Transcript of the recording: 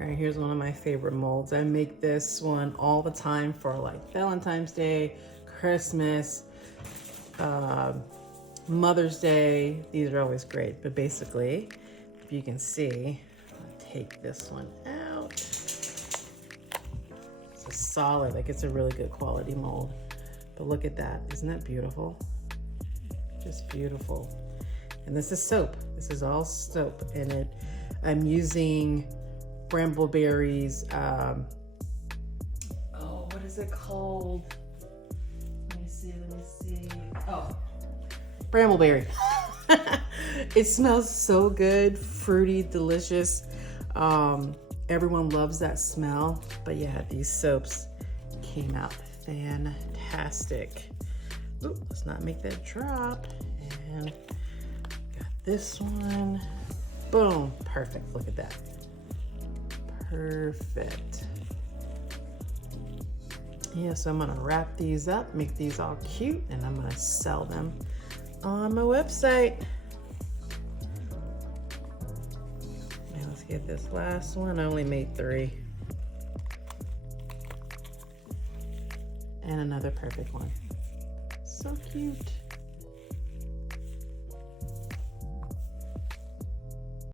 All right, here's one of my favorite molds. I make this one all the time for like Valentine's Day, Christmas, Mother's Day. These are always great, but basically, if you can see, I'll take this one out. It's a solid, like it's a really good quality mold. But look at that, isn't that beautiful? Just beautiful. And this is soap. This is all soap in it. I'm using Brambleberries, oh, what is it called? Let me see. Oh, Brambleberry. It smells so good, fruity, delicious. Everyone loves that smell. But yeah, these soaps came out fantastic. Ooh, let's not make that drop. And got this one. Boom, perfect, look at that. Perfect. Yeah, so I'm gonna wrap these up, make these all cute, and I'm gonna sell them on my website. Now let's get this last one. I only made 3. And another perfect one. So cute.